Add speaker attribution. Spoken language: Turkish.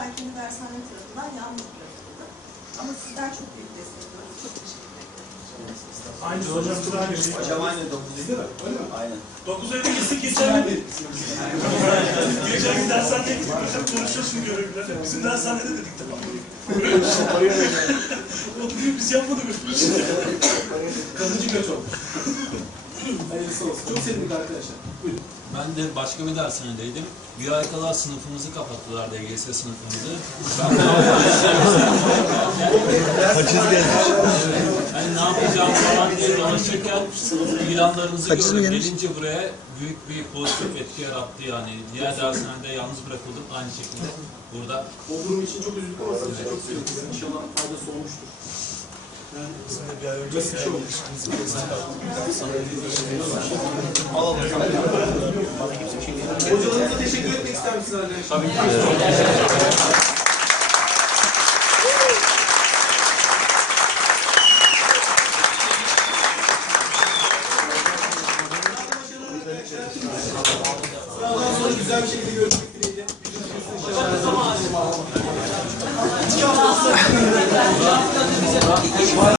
Speaker 1: Erkeni Dershane tarafından yalnız bırakıldı. Ama sizden çok büyük destek alıyoruz. Çok teşekkür ederim.
Speaker 2: Aynı hocam.
Speaker 3: Hocam aynı 9 değil mi? Öyle mi? Aynen.
Speaker 2: 9 ayda gittik geçen gün dershaneye gittik hocam, konuşuyorsun görevlilerle. Bizim dershanede dedik tamam mı? O diyor biz yapmadık öyle bir şey.
Speaker 3: Kalıcı göç olmuş. Hayırlısı olsun. Çok sevindik arkadaşlar. Buyurun.
Speaker 4: Ben de başka bir dershanedeydim. Bir ay kala sınıfımızı kapattılar, DGS sınıfımızı. Yani ne yapacağım falan diye dolaşırken ilanlarınızı gördüm. Gelince buraya büyük bir pozitif etki yarattı yani. Diğer dershanede yalnız bırakıldık aynı şekilde. Burada.
Speaker 3: O durum için çok üzüldük ama size çok sevindik. İnşallah faydası olmuştur. Basit bir şey olmuş. Alalım. Hocalarınıza teşekkür etmek ister misiniz arkadaşlar? Tabii ki. Sınavdan sonra güzel bir şekilde görüşmek dileğiyle. İnşallah.